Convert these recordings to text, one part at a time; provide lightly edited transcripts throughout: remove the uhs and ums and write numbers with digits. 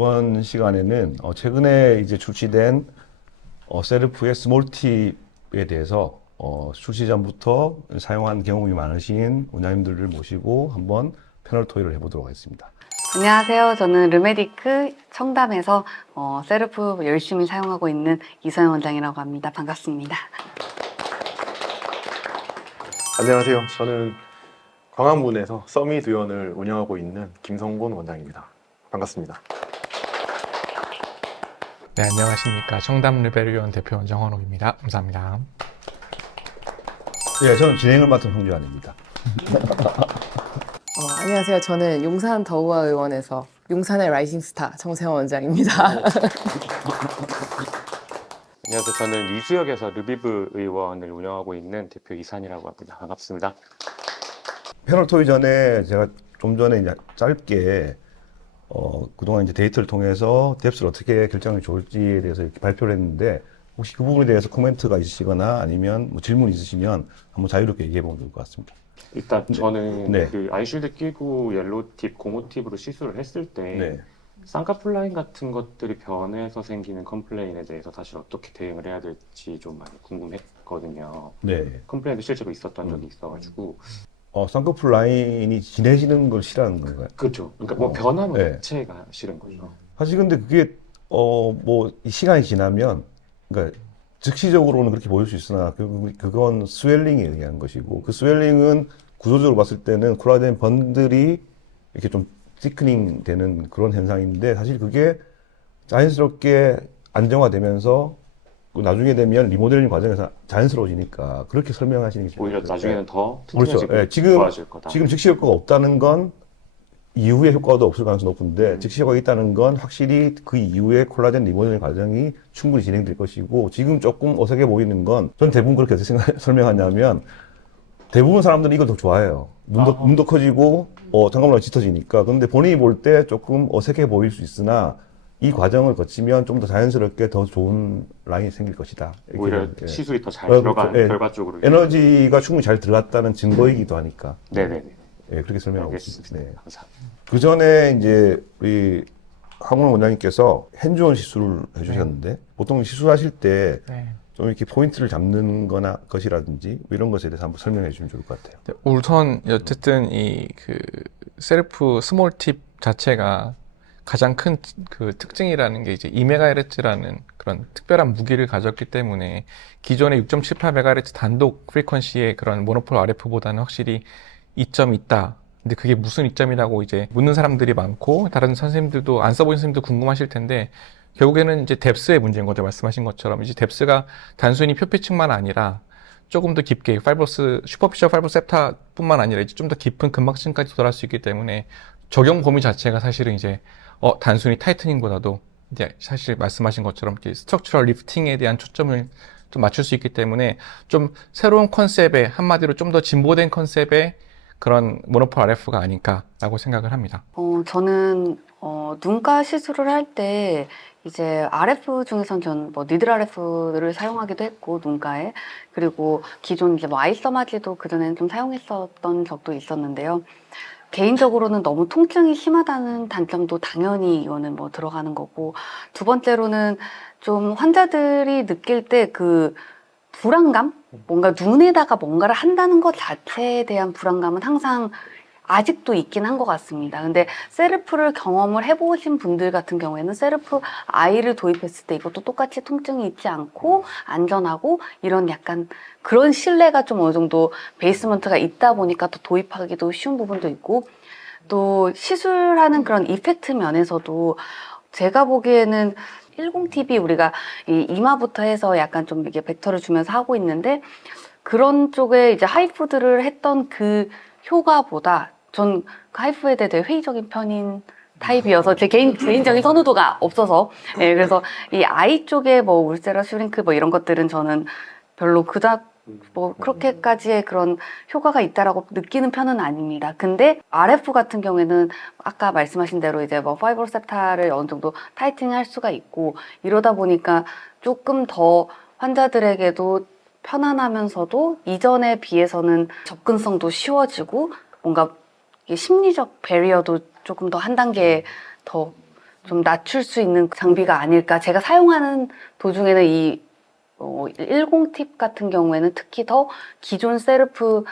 이번 시간에는 최근에 이제 출시된 셀프의 스몰 팁에 대해서 출시 전부터 사용한 경험이 많으신 원장님들을 모시고 한번 패널 토의를 해보도록 하겠습니다. 안녕하세요. 저는 르메디크 청담에서 셀프 열심히 사용하고 있는 이서영 원장이라고 합니다. 반갑습니다. 안녕하세요. 저는 광화문에서 써미두연을 운영하고 있는 김성곤 원장입니다. 반갑습니다. 네, 안녕하십니까. 청담 르베리온 대표 원정헌욱입니다. 감사합니다. 예, 저는 진행을 맡은 홍주환입니다. 안녕하세요. 저는 용산 더우아 의원에서 용산의 라이징 스타 정세원 원장입니다. 안녕하세요. 저는 이수역에서 르비브 의원을 운영하고 있는 대표 이산이라고 합니다. 반갑습니다. 패널 토의 전에 제가 좀 전에 이제 짧게 그동안 이제 데이터를 통해서 뎁스를 어떻게 결정하면 좋을지에 대해서 이렇게 발표를 했는데 혹시 그 부분에 대해서 코멘트가 있으시거나 아니면 뭐 질문 있으시면 한번 자유롭게 얘기해 보면 좋을 것 같습니다. 일단 저는 네. 그 아이쉴드 끼고 옐로우 팁, 고무 팁으로 시술을 했을 때 네. 쌍꺼풀라인 같은 것들이 변해서 생기는 컴플레인에 대해서 사실 어떻게 대응을 해야 될지 좀 많이 궁금했거든요. 네. 컴플레인도 실제로 있었던 적이 있어가지고. 쌍꺼풀 라인이 진해지는 걸 싫어하는 건가요? 그렇죠. 그러니까 뭐 변화는 네. 자체가 싫은 거죠. 사실 근데 그게 뭐 시간이 지나면 그러니까 즉시적으로는 그렇게 보일 수 있으나 그건 스웰링에 의한 것이고 그 스웰링은 구조적으로 봤을 때는 콜라겐 번들이 이렇게 좀 티크닝 되는 그런 현상인데 사실 그게 자연스럽게 안정화되면서 나중에 되면 리모델링 과정에서 자연스러워지니까 그렇게 설명하시는 게 오히려 나중에는 더 그렇죠. 튼튼해지고 예, 좋아질 거다. 지금 즉시 효과가 없다는 건 이후에 효과도 없을 가능성이 높은데 즉시 효과가 있다는 건 확실히 그 이후에 콜라겐 리모델링 과정이 충분히 진행될 것이고 지금 조금 어색해 보이는 건 전 대부분 그렇게 설명하냐면 대부분 사람들은 이걸 더 좋아해요. 눈도 커지고 쌍꺼풀이 짙어지니까. 그런데 본인이 볼 때 조금 어색해 보일 수 있으나 이 과정을 거치면 좀 더 자연스럽게 더 좋은 라인이 생길 것이다. 이렇게, 오히려 예. 시술이 더 잘 예. 들어간 결과 쪽으로. 에너지가 충분히 잘 들어갔다는 증거이기도 하니까. 네네네. 예, 그렇게 설명하고 알겠습니다. 있습니다. 네. 감사합니다. 그 전에 이제 우리 황원 원장님께서 핸즈온 시술을 해주셨는데 보통 시술하실 때 좀 네. 이렇게 포인트를 잡는 거나 것이라든지 뭐 이런 것에 대해서 한번 설명해 주시면 좋을 것 같아요. 우선 어쨌든 이 그 셀프 스몰 팁 자체가 가장 큰 그 특징이라는 게 이제 2MHz라는 그런 특별한 무기를 가졌기 때문에 기존의 6.78MHz 단독 프리퀀시의 그런 모노폴 RF보다는 확실히 이점이 있다. 근데 그게 무슨 이점이라고 이제 묻는 사람들이 많고 다른 선생님들도 안 써보신 선생님도 궁금하실 텐데 결국에는 이제 뎁스의 문제인 거죠. 말씀하신 것처럼 이제 뎁스가 단순히 표피층만 아니라 조금 더 깊게 슈퍼피셜 파이브러스 septa뿐만 아니라 이제 좀 더 깊은 근막층까지 도달할 수 있기 때문에 적용 범위 자체가 사실은 이제 단순히 타이트닝보다도 이제 사실 말씀하신 것처럼 스트럭처럴 리프팅에 대한 초점을 좀 맞출 수 있기 때문에 좀 새로운 컨셉의 한마디로 좀 더 진보된 컨셉의 그런 모노폴 RF가 아닐까라고 생각을 합니다. 저는 눈가 시술을 할 때 이제 RF 중에선 전 뭐 니들 RF를 사용하기도 했고 눈가에 그리고 기존 이제 뭐 아이서마지도 그전에는 좀 사용했었던 적도 있었는데요. 개인적으로는 너무 통증이 심하다는 단점도 당연히 이거는 뭐 들어가는 거고 두 번째로는 좀 환자들이 느낄 때 그 불안감? 뭔가 눈에다가 뭔가를 한다는 것 자체에 대한 불안감은 항상 아직도 있긴 한 것 같습니다. 근데 셀프를 경험을 해보신 분들 같은 경우에는 셀프 아이를 도입했을 때 이것도 똑같이 통증이 있지 않고 안전하고 이런 약간 그런 신뢰가 좀 어느 정도 베이스먼트가 있다 보니까 더 도입하기도 쉬운 부분도 있고 또 시술하는 그런 이펙트 면에서도 제가 보기에는 10TV 우리가 이 이마부터 해서 약간 좀 이렇게 벡터를 주면서 하고 있는데 그런 쪽에 이제 하이프들을 했던 그 효과보다 전 그 하이프에 대해 되게 회의적인 편인 타입이어서 제 개인적인 선호도가 없어서 예, 그래서 이 아이 쪽에 뭐 울세라 슈링크 뭐 이런 것들은 저는 별로 그닥 뭐 그렇게까지의 그런 효과가 있다라고 느끼는 편은 아닙니다. 근데 RF 같은 경우에는 아까 말씀하신 대로 이제 뭐 파이브러스 septa를 어느 정도 타이트닝 할 수가 있고 이러다 보니까 조금 더 환자들에게도 편안하면서도 이전에 비해서는 접근성도 쉬워지고 뭔가 이게 심리적 배리어도 조금 더 한 단계 더 좀 낮출 수 있는 장비가 아닐까. 제가 사용하는 도중에는 이 10팁 같은 경우에는 특히 더 기존 셀프의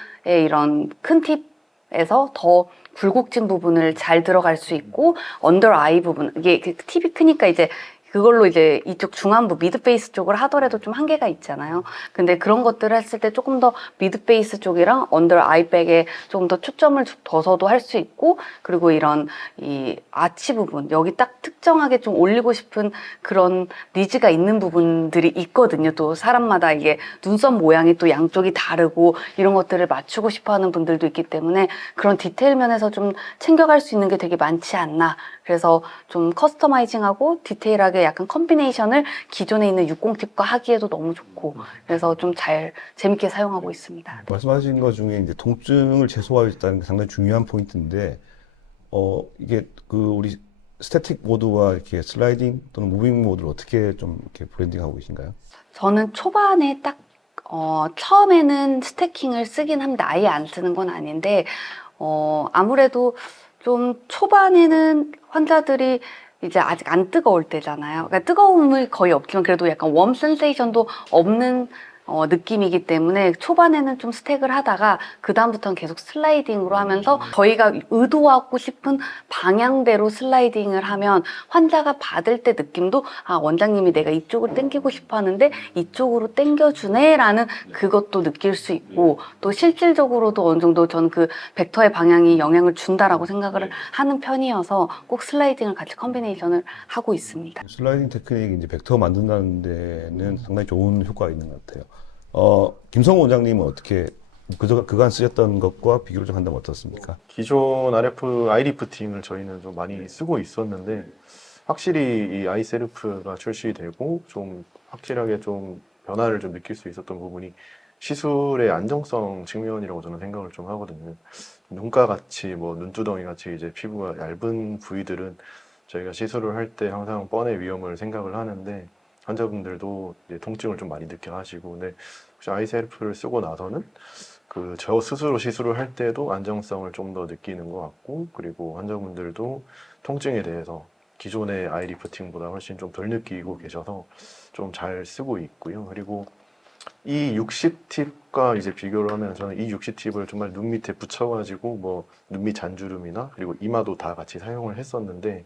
이런 큰 팁에서 더 굴곡진 부분을 잘 들어갈 수 있고 언더 아이 부분 이게 그 팁이 크니까 이제 그걸로 이제 이쪽 중안부 미드 페이스 쪽을 하더라도 좀 한계가 있잖아요. 근데 그런 것들을 했을 때 조금 더 미드 페이스 쪽이랑 언더 아이백에 조금 더 초점을 둬서도 할 수 있고, 그리고 이런 이 아치 부분 여기 딱 특정하게 좀 올리고 싶은 그런 니즈가 있는 부분들이 있거든요. 또 사람마다 이게 눈썹 모양이 또 양쪽이 다르고 이런 것들을 맞추고 싶어하는 분들도 있기 때문에 그런 디테일 면에서 좀 챙겨갈 수 있는 게 되게 많지 않나. 그래서 좀 커스터마이징하고 디테일하게 약간 컴비네이션을 기존에 있는 60팁과 하기에도 너무 좋고, 그래서 좀 재밌게 사용하고 있습니다. 말씀하신 것 중에 이제 통증을 최소화하겠다는 게 상당히 중요한 포인트인데, 이게 우리 스태틱 모드와 이렇게 슬라이딩 또는 무빙 모드를 어떻게 좀 이렇게 브랜딩하고 계신가요? 저는 초반에 딱 처음에는 스태킹을 쓰긴 합니다. 아예 안 쓰는 건 아닌데 아무래도 좀 초반에는 환자들이 이제 아직 안 뜨거울 때잖아요. 그러니까 뜨거움이 거의 없지만 그래도 약간 웜 센세이션도 없는 느낌이기 때문에 초반에는 좀 스택을 하다가 그 다음부터는 계속 슬라이딩으로 하면서 저희가 의도하고 싶은 방향대로 슬라이딩을 하면 환자가 받을 때 느낌도 원장님이 내가 이쪽을 당기고 싶어 하는데 이쪽으로 당겨주네 라는 그것도 느낄 수 있고, 또 실질적으로도 어느 정도 저는 그 벡터의 방향이 영향을 준다라고 생각을 하는 편이어서 꼭 슬라이딩을 같이 컴비네이션을 하고 있습니다. 슬라이딩 테크닉이 이제 벡터 만든다는 데는 상당히 좋은 효과가 있는 것 같아요. 김성호 원장님은 어떻게 그간 쓰셨던 것과 비교를 좀 한다면 어떻습니까? 기존 RF 아이 리프팅을 저희는 좀 많이 쓰고 있었는데 확실히 이 아이셀프가 출시되고 좀 확실하게 좀 변화를 좀 느낄 수 있었던 부분이 시술의 안정성 측면이라고 저는 생각을 좀 하거든요. 눈가 같이 뭐 눈두덩이 같이 이제 피부가 얇은 부위들은 저희가 시술을 할 때 항상 뻔의 위험을 생각을 하는데 환자분들도 이제 통증을 좀 많이 느껴하시고, 근데 혹시 아이셀프를 쓰고 나서는 저 스스로 시술을 할 때도 안정성을 좀 더 느끼는 것 같고, 그리고 환자분들도 통증에 대해서 기존의 아이 리프팅보다 훨씬 좀 덜 느끼고 계셔서 좀 잘 쓰고 있고요. 그리고 이 60팁과 이제 비교를 하면 저는 이 60팁을 정말 눈 밑에 붙여가지고 뭐 눈밑 잔주름이나 그리고 이마도 다 같이 사용을 했었는데,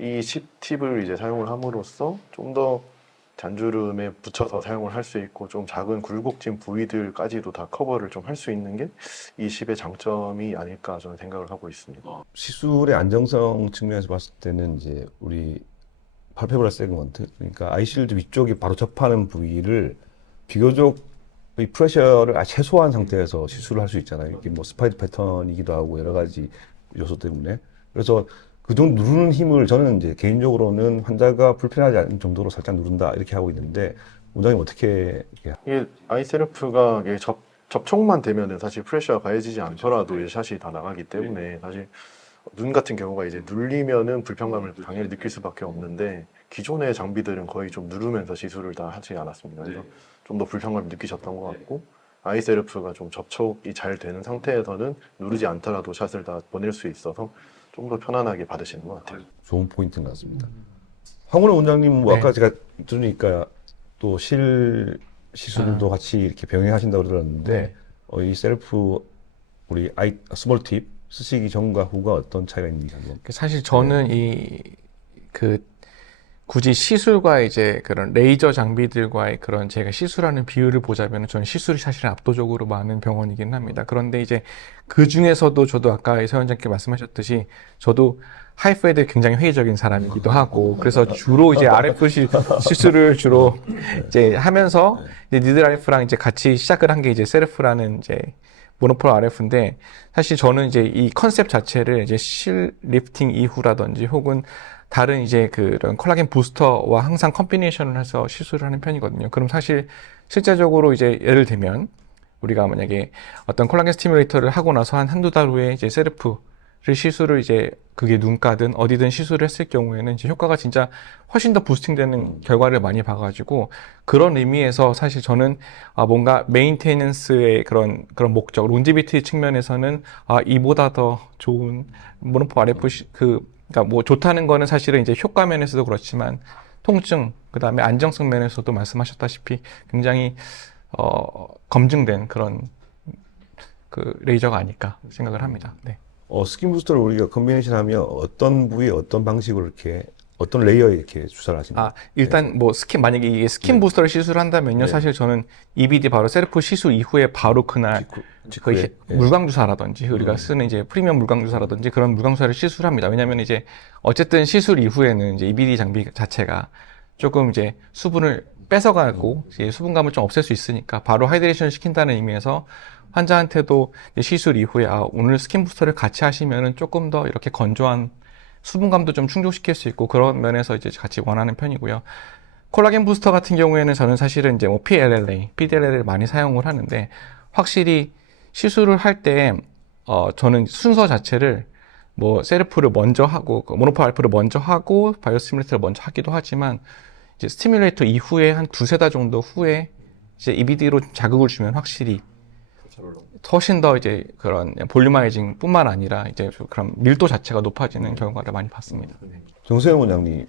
이 10팁을 이제 사용을 함으로써 좀 더 잔주름에 붙여서 사용을 할 수 있고 좀 작은 굴곡진 부위들까지도 다 커버를 좀 할 수 있는 게 이 10의 장점이 아닐까 저는 생각을 하고 있습니다. 시술의 안정성 측면에서 봤을 때는 이제 우리 팔페브랄 세그먼트, 그러니까 아이실드 위쪽에 바로 접하는 부위를 비교적 이 프레셔를 최소화한 상태에서 시술을 할 수 있잖아요. 이게 뭐 스파이드 패턴이기도 하고 여러 가지 요소 때문에. 그래서 그 정도 누르는 힘을 저는 이제 개인적으로는 환자가 불편하지 않은 정도로 살짝 누른다 이렇게 하고 있는데, 원장님 어떻게 이렇게? 이게 아이셀프가 이게 접촉만 되면은 사실 프레셔가 가해지지 않더라도 이제 샷이 다 나가기 때문에 사실 눈 같은 경우가 이제 눌리면은 불편감을 당연히 느낄 수밖에 없는데, 기존의 장비들은 거의 좀 누르면서 시술을 다 하지 않았습니다. 그래서 좀 더 불편감을 느끼셨던 것 같고, 아이셀프가 좀 접촉이 잘 되는 상태에서는 누르지 않더라도 샷을 다 보낼 수 있어서 좀 더 편안하게 받으시는 것 같아요. 좋은 포인트인 것 같습니다. 황원호 원장님, 뭐 네. 아까 제가 들으니까 또 시술도 같이 이렇게 병행하신다고 들었는데, 네. 이 셀프 우리 스몰 팁 쓰시기 전과 후가 어떤 차이가 있는지 한번. 사실 저는 굳이 시술과 이제 그런 레이저 장비들과의 그런 제가 시술하는 비율을 보자면 저는 시술이 사실 압도적으로 많은 병원이긴 합니다. 그런데 이제 그 중에서도 저도 아까 서 원장님께 말씀하셨듯이 저도 하이프에 대해 굉장히 회의적인 사람이기도 하고, 그래서 주로 이제 RF 시술을 주로 이제 하면서 이제 니들 RF랑 이제 같이 시작을 한 게 이제 셀프라는 이제 모노폴 RF인데, 사실 저는 이제 이 컨셉 자체를 이제 실 리프팅 이후라든지 혹은 다른 이제 그런 콜라겐 부스터와 항상 컴비네이션을 해서 시술을 하는 편이거든요. 그럼 사실 실제적으로 이제 예를 들면 우리가 만약에 어떤 콜라겐 스티뮬레이터를 하고 나서 한두 달 후에 이제 셀프를 시술을 이제 그게 눈가든 어디든 시술을 했을 경우에는 이제 효과가 진짜 훨씬 더 부스팅되는 결과를 많이 봐가지고, 그런 의미에서 사실 저는 뭔가 메인테이넌스의 그런 목적, 론지비티 측면에서는 이보다 더 좋은 모노폴 RF 그러니까 뭐 좋다는 거는 사실은 이제 효과 면에서도 그렇지만 통증, 그 다음에 안정성 면에서도 말씀하셨다시피 굉장히 검증된 그런 그 레이저가 아닐까 생각을 합니다. 네. 스킨 부스터를 우리가 컨비네이션 하면 어떤 부위에 어떤 방식으로 이렇게 어떤 레이어에 이렇게 주사를 하시나요? 일단 뭐 만약에 이게 스킨 네. 부스터를 시술을 한다면요. 네. 사실 저는 EBD 바로 셀프 시술 이후에 바로 그날 직후에? 거의 네. 물광주사라든지 우리가 쓰는 이제 프리미엄 물광주사라든지 그런 물광주사를 시술합니다. 왜냐하면 이제 어쨌든 시술 이후에는 이제 EBD 장비 자체가 조금 이제 수분을 뺏어가고 이제 수분감을 좀 없앨 수 있으니까 바로 하이드레이션을 시킨다는 의미에서 환자한테도 이제 시술 이후에 오늘 스킨 부스터를 같이 하시면은 조금 더 이렇게 건조한 수분감도 좀 충족시킬 수 있고 그런 면에서 이제 같이 원하는 편이고요. 콜라겐 부스터 같은 경우에는 저는 사실은 이제 뭐 PLLA, PDLL을 많이 사용을 하는데 확실히 시술을 할 때 저는 순서 자체를 뭐 셀프를 먼저 하고 모노폴 알프를 먼저 하고 바이오 스티뮬레이터를 먼저 하기도 하지만 이제 스티뮬레이터 이후에 한 두세 달 정도 후에 이제 EBD로 자극을 주면 확실히 훨씬 더 이제 그런 볼륨아이징 뿐만 아니라 이제 그런 밀도 자체가 높아지는 결과를 많이 봤습니다. 정세영 원장님,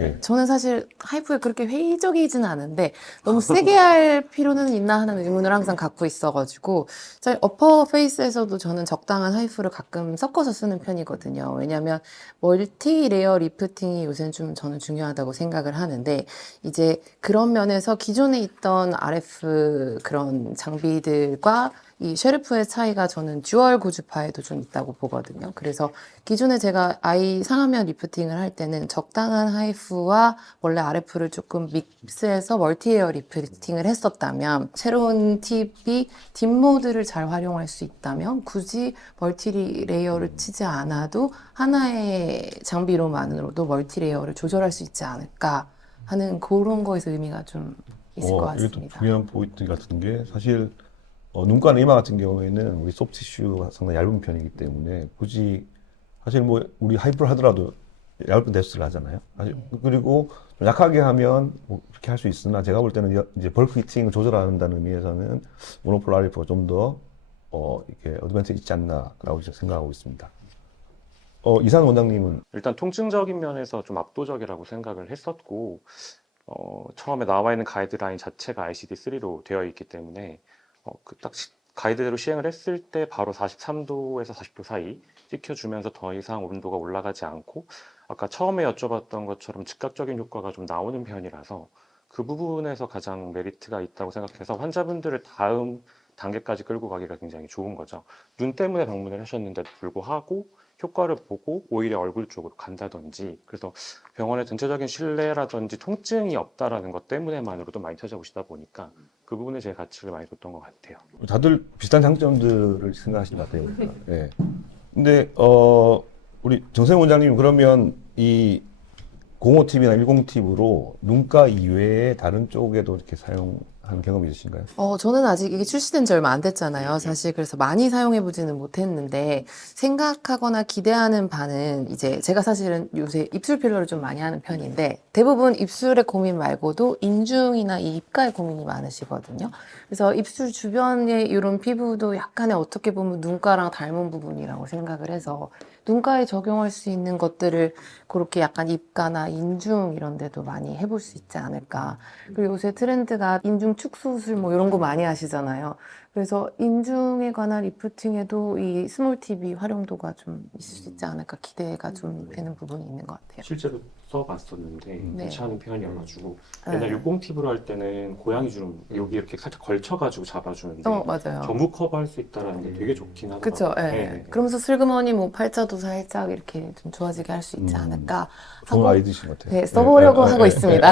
예. 저는 사실 하이프에 그렇게 회의적이진 않은데 너무 세게 할 필요는 있나 하는 의문을 항상 갖고 있어가지고 사실 어퍼 페이스에서도 저는 적당한 하이프를 가끔 섞어서 쓰는 편이거든요. 왜냐하면 멀티 레이어 리프팅이 요새는 좀 저는 중요하다고 생각을 하는데 이제 그런 면에서 기존에 있던 RF 그런 장비들과 이 쉐르프의 차이가 저는 듀얼 고주파에도 좀 있다고 보거든요. 그래서 기존에 제가 아이 상하면 리프팅을 할 때는 적당한 하이프와 원래 RF를 조금 믹스해서 멀티에어 리프팅을 했었다면 새로운 팁이 딥모드를 잘 활용할 수 있다면 굳이 멀티 레이어를 치지 않아도 하나의 장비로만으로도 멀티 레이어를 조절할 수 있지 않을까 하는 그런 거에서 의미가 좀 있을 것 이것도 같습니다. 중요한 포인트 같은 게 사실 눈가나 이마 같은 경우에는 우리 소프트 티슈가 상당히 얇은 편이기 때문에 굳이 사실 뭐 우리 하이프를 하더라도 얇은 데스를 하잖아요. 사실 그리고 좀 약하게 하면 뭐 그렇게 할 수 있으나 제가 볼 때는 이제 벌크 히팅을 조절한다는 의미에서는 모노폴 RF가 좀 더 이렇게 어드밴티지 있지 않나라고 생각하고 있습니다. 이산 원장님은 일단 통증적인 면에서 좀 압도적이라고 생각을 했었고, 처음에 나와 있는 가이드라인 자체가 ICD-3로 되어 있기 때문에 딱 가이드대로 시행을 했을 때 바로 43도에서 40도 사이 찍혀주면서 더 이상 온도가 올라가지 않고 아까 처음에 여쭤봤던 것처럼 즉각적인 효과가 좀 나오는 편이라서 그 부분에서 가장 메리트가 있다고 생각해서 환자분들을 다음 단계까지 끌고 가기가 굉장히 좋은 거죠. 눈 때문에 방문을 하셨는데도 불구하고 효과를 보고 오히려 얼굴 쪽으로 간다든지 그래서 병원의 전체적인 신뢰라든지 통증이 없다라는 것 때문에만으로도 많이 찾아오시다 보니까 그 부분에 제 가치를 많이 뒀던 것 같아요. 다들 비슷한 장점들을 생각하시는 것 같아요. 그러니까. 예. 근데 우리 정세영 원장님 그러면 이 05팁이나 10팁으로 눈가 이외에 다른 쪽에도 이렇게 사용한 경험이 있으신가요? 저는 아직 이게 출시된 지 얼마 안 됐잖아요. 사실 그래서 많이 사용해보지는 못했는데 생각하거나 기대하는 바는 이제 제가 사실은 요새 입술 필러를 좀 많이 하는 편인데 대부분 입술의 고민 말고도 인중이나 이 입가의 고민이 많으시거든요. 그래서 입술 주변의 이런 피부도 약간의 어떻게 보면 눈가랑 닮은 부분이라고 생각을 해서 눈가에 적용할 수 있는 것들을 그렇게 약간 입가나 인중 이런 데도 많이 해볼 수 있지 않을까. 그리고 요새 트렌드가 인중 축소술 뭐 이런 거 많이 하시잖아요. 그래서 인중에 관한 리프팅에도 이 스몰 팁이 활용도가 좀 있을 수 있지 않을까 기대가 좀 되는 부분이 있는 것 같아요. 실제로 써봤었는데 네. 괜찮은 편이어가지고 네. 옛날 60팁으로 할 때는 고양이 주름 여기 이렇게 살짝 걸쳐가지고 잡아주는데 맞아요. 전부 커버할 수 있다는 게 되게 좋긴 하더라고요. 그쵸, 예. 네. 그러면서 슬그머니 뭐 팔자도 살짝 이렇게 좀 좋아지게 할 수 있지 않을까 좋은 하고 아이디어신 것 같아요. 네, 써보려고 하고 예, 있습니다.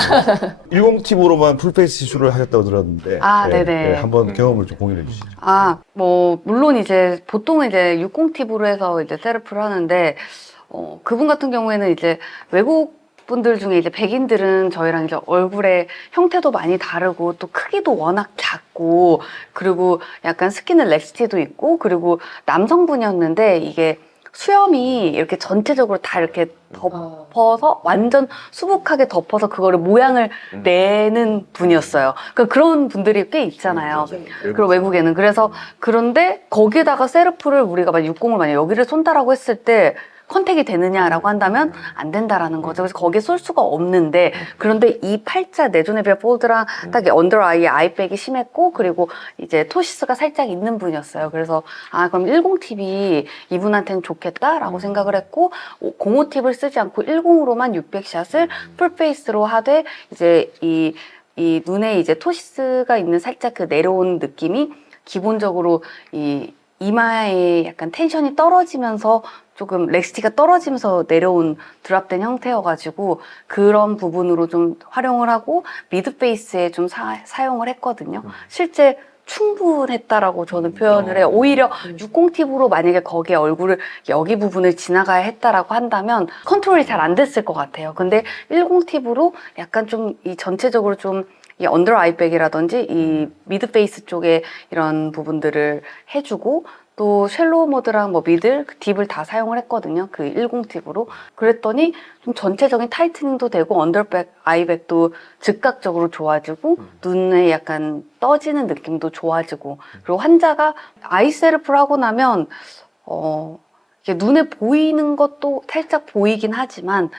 10팁으로만 풀페이스 시술을 하셨다고 들었는데 네네. 한번 경험을 좀 공유해 주시죠. 물론 이제 보통은 이제 60팁으로 해서 이제 셀프를 하는데 그분 같은 경우에는 이제 외국 분들 중에 이제 백인들은 저희랑 이제 얼굴의 형태도 많이 다르고 또 크기도 워낙 작고 그리고 약간 스킨의 렉시티도 있고 그리고 남성분이었는데 이게 수염이 이렇게 전체적으로 다 이렇게 덮어서 완전 수북하게 덮어서 그거를 모양을 내는 분이었어요. 그러니까 그런 분들이 꽤 있잖아요. 그리고 외국에는. 그래서 그런데 거기다가 세르프를 우리가 막 60을 만약 여기를 쏜다라고 했을 때 컨택이 되느냐라고 한다면 안 된다라는 거죠. 그래서 거기에 쏠 수가 없는데, 그런데 이 팔자 내조네비아 폴드랑 딱 언더 아이에 아이백이 심했고, 그리고 이제 토시스가 살짝 있는 분이었어요. 그래서 그럼 10팁이 이분한테는 좋겠다라고 생각을 했고, 05팁을 쓰지 않고 10으로만 600샷을 풀페이스로 하되, 이제 이 눈에 이제 토시스가 있는 살짝 그 내려온 느낌이 기본적으로 이 이마에 약간 텐션이 떨어지면서 조금 렉스티가 떨어지면서 내려온 드랍된 형태여가지고 그런 부분으로 좀 활용을 하고 미드 페이스에 좀 사용을 했거든요. 실제 충분했다라고 저는 표현을 해요. 오히려 60팁으로 만약에 거기에 얼굴을 여기 부분을 지나가야 했다라고 한다면 컨트롤이 잘 안 됐을 것 같아요. 근데 10팁으로 약간 좀 이 전체적으로 좀 이 언더 아이백이라든지 이 미드 페이스 쪽에 이런 부분들을 해주고 또 쉘로우 모드랑 뭐 미들 딥을 다 사용을 했거든요. 그 10팁으로. 그랬더니 좀 전체적인 타이트닝도 되고 언더백 아이백도 즉각적으로 좋아지고 눈에 약간 떠지는 느낌도 좋아지고 그리고 환자가 아이셀프를 하고 나면 이게 눈에 보이는 것도 살짝 보이긴 하지만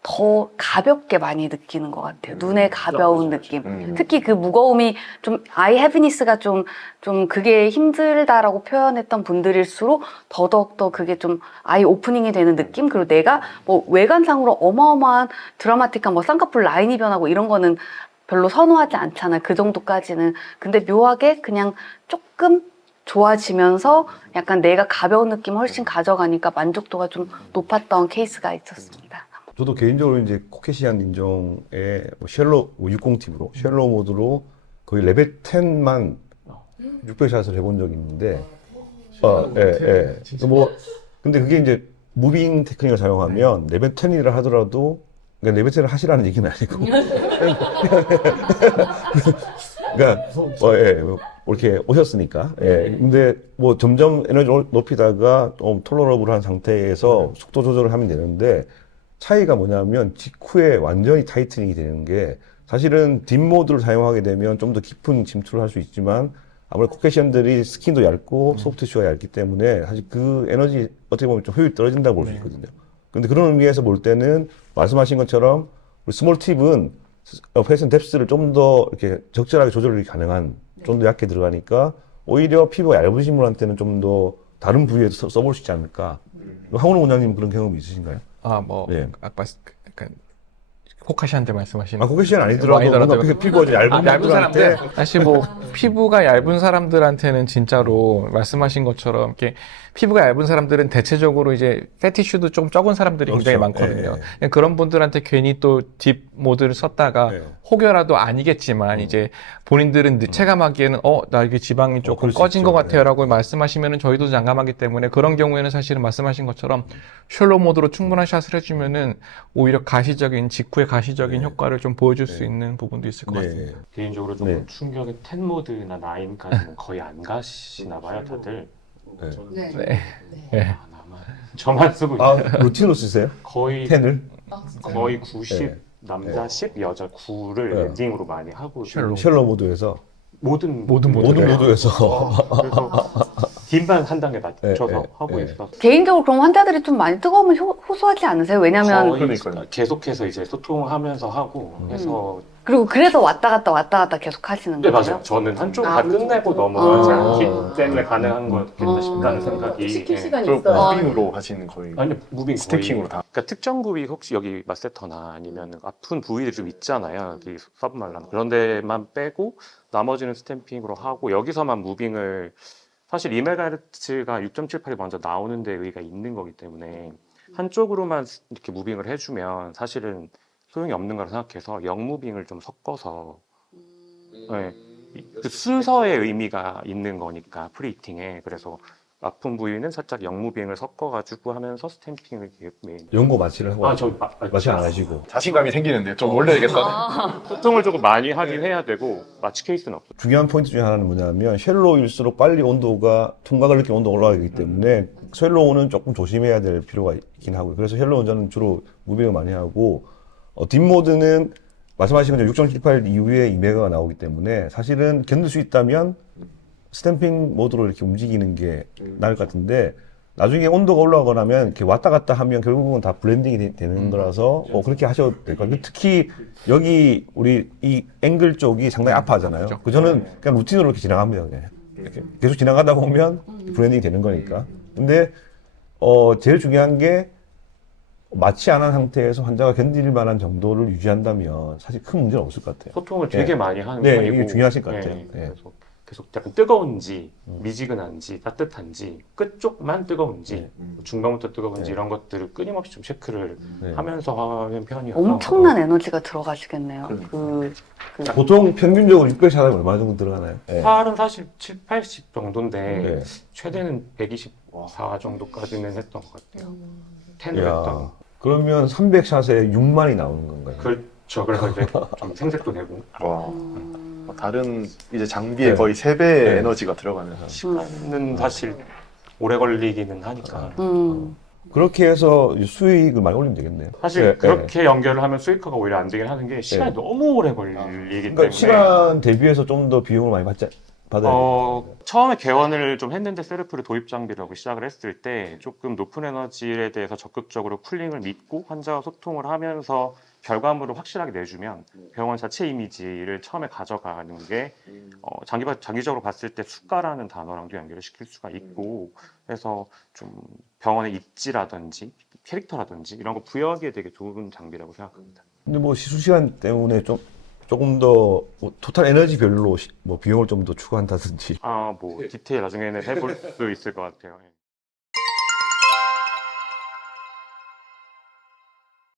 더 가볍게 많이 느끼는 것 같아요. 눈에 가벼운 느낌. 특히 그 무거움이 좀 아이 헤비니스가 좀 그게 힘들다라고 표현했던 분들일수록 더더욱더 그게 좀 아이 오프닝이 되는 느낌. 그리고 내가 뭐 외관상으로 어마어마한 드라마틱한 뭐 쌍꺼풀 라인이 변하고 이런 거는 별로 선호하지 않잖아요. 그 정도까지는. 근데 묘하게 그냥 조금 좋아지면서 약간 내가 가벼운 느낌을 훨씬 가져가니까 만족도가 좀 높았던 케이스가 있었습니다. 저도 개인적으로 이제 코케시안 인종의 뭐 쉘로 60팁으로 쉘로 모드로 거의 레벨 10만 600샷을 해본 적이 있는데, 뭐 근데 그게 이제 무빙 테크닉을 사용하면 레벨 10이라 하더라도 그러니까 레벨 10을 하시라는 얘기는 아니고, 그러니까 이렇게 오셨으니까. 근데 뭐 점점 에너지를 높이다가 좀 톨러러블한 상태에서 속도 조절을 하면 되는데. 차이가 뭐냐면 직후에 완전히 타이트닝이 되는 게 사실은 딥 모드를 사용하게 되면 좀 더 깊은 침투를 할 수 있지만 아무래도 코케시안들이 스킨도 얇고 소프트 티슈가 얇기 때문에 사실 그 에너지 어떻게 보면 좀 효율이 떨어진다고 볼 수 있거든요. 근데 그런 의미에서 볼 때는 말씀하신 것처럼 우리 스몰 팁은 페이스 뎁스를 좀 더 이렇게 적절하게 조절이 가능한 좀 더 얇게 들어가니까 오히려 피부가 얇으신 분한테는 좀 더 다른 부위에서 써볼 수 있지 않을까. 황원호 원장님 그런 경험이 있으신가요? 아까 약간 코카시한테 말씀하시는 코케시안 아니더라도 뭔가 피부가 좀 얇은 얇은 사람한테 사람들 사실 뭐 피부가 얇은 사람들한테는 진짜로 말씀하신 것처럼 이렇게 피부가 얇은 사람들은 대체적으로 이제 패티슈도 좀 적은 사람들이 굉장히 그렇죠. 많거든요. 그런 분들한테 괜히 또 딥 모드를 썼다가 혹여라도 아니겠지만 이제 본인들은 체감하기에는 나 이게 지방이 조금 그럴 수 꺼진 있죠. 것 같아요라고 말씀하시면은 저희도 장감하기 때문에 그런 경우에는 사실은 말씀하신 것처럼 쉘로 모드로 충분한 샷을 해주면은 오히려 가시적인 직후의 가시적인 효과를 좀 보여줄 수 있는 부분도 있을 것 같습니다. 개인적으로 좀 네. 충격의 10 모드나 9까지는 거의 안 가시나 봐요, 다들. 네. 아마 저만 쓰고 있어요. 루틴으로 쓰세요? 거의 10을? 거의 90 네. 남자 10 여자 9를 네. 엔딩으로 많이 하고 쉘로 모드에서 모든 모드에서 그래서 딥만 한 단계 낮춰서 네, 하고 네. 있어서 개인적으로 그럼 환자들이 좀 많이 뜨거우면 호소하지 않으세요? 왜냐면 거의 그러니까요. 계속해서 이제 소통하면서 하고 해서 그리고 그래서 왔다 갔다 계속 하시는 네 거예요? 맞아요. 저는 한쪽 다 끝내고 넘어가지 않기 때문에 가능한 거겠다 싶다는 생각이. 시킬 예. 시간이 그럼 있어요. 무빙으로 하시는 거의 아니 무빙 스태킹으로 다. 그러니까 특정 부위 혹시 여기 마세터나 아니면 아픈 부위들 좀 있잖아요. 여기 서브말랑 그런 데만 빼고 나머지는 스탬핑으로 하고 여기서만 무빙을 사실 이메가르츠가 6.78이 먼저 나오는 데 의의가 있는 거기 때문에 한쪽으로만 이렇게 무빙을 해주면 사실은 소용이 없는 거라 생각해서 영무빙을 좀 섞어서 네, 그 순서의 의미가 있는 거니까 프리히팅에 그래서 아픈 부위는 살짝 영무빙을 섞어가지고 하면서 스탬핑을 메인. 연고 마취를 하고 저 마취 안 하시고 자신감이 생기는데 좀 올려야겠다. 소통을 조금 많이 하긴 해야 되고 마취 케이스는 없어요. 중요한 포인트 중에 하나는 뭐냐면 쉘로일수록 빨리 온도가 통각을 느끼는 온도가 올라가기 때문에 쉘로우는 조금 조심해야 될 필요가 있긴 하고요. 그래서 쉘로우는 저는 주로 무빙을 많이 하고 딥모드는 말씀하신 것처럼 6.78 이후에 이메가가 나오기 때문에 사실은 견딜 수 있다면 스탬핑 모드로 이렇게 움직이는 게 나을 것 같은데 나중에 온도가 올라가고 나면 이렇게 왔다 갔다 하면 결국은 다 블렌딩이 되는 거라서 그렇게 하셔도 될 것 같아요. 특히 여기 우리 이 앵글 쪽이 상당히 아파하잖아요. 그 저는 그냥 루틴으로 이렇게 지나갑니다. 그냥. 이렇게 계속 지나가다 보면 블렌딩이 되는 거니까. 근데 제일 중요한 게 마취 안 한 상태에서 환자가 견딜 만한 정도를 유지한다면 사실 큰 문제는 없을 것 같아요. 소통을 되게 많이 하는 네, 편이고 이게 중요하실 것 같아요. 네. 그래서 계속 약간 뜨거운지 미지근한지 따뜻한지 끝쪽만 뜨거운지 중간부터 뜨거운지 네. 이런 것들을 끊임없이 좀 체크를 네. 하면서 하는 편이어서 엄청난 에너지가 들어가시겠네요. 보통 평균적으로 600샷 얼마 정도 들어가나요? 네. 팔은 사실 7, 80 정도인데 네. 최대는 124 정도까지는 했던 것 같아요. 10을 이야, 했던. 그러면 300샷에 6만이 나오는 건가요? 그렇죠. 그래서 이제 좀 생색도 내고 와. 다른 이제 장비의 네. 거의 3배의 네. 에너지가 들어가는 시간은 사실 오래 걸리기는 하니까 그렇게 해서 수익을 많이 올리면 되겠네요. 사실 네, 그렇게 연결을 하면 수익화가 오히려 안 되긴 하는 게 시간이 너무 오래 걸리기 그러니까 때문에 시간 대비해서 좀 더 비용을 많이 받아야 돼요. 처음에 개원을 좀 했는데 셀프를 도입 장비라고 시작을 했을 때 조금 높은 에너지에 대해서 적극적으로 쿨링을 믿고 환자와 소통을 하면서 결과물을 확실하게 내주면 병원 자체 이미지를 처음에 가져가는 게 장기적으로 봤을 때 수가라는 단어랑도 연결을 시킬 수가 있고 그래서 좀 병원의 입지라든지 캐릭터라든지 이런 거 부여하기에 되게 좋은 장비라고 생각합니다. 근데 뭐 시술 시간 때문에 조금 더 토탈 에너지별로 비용을 좀 더 추가한다든지. 뭐 디테일 나중에는 해볼 수 있을 것 같아요. 예.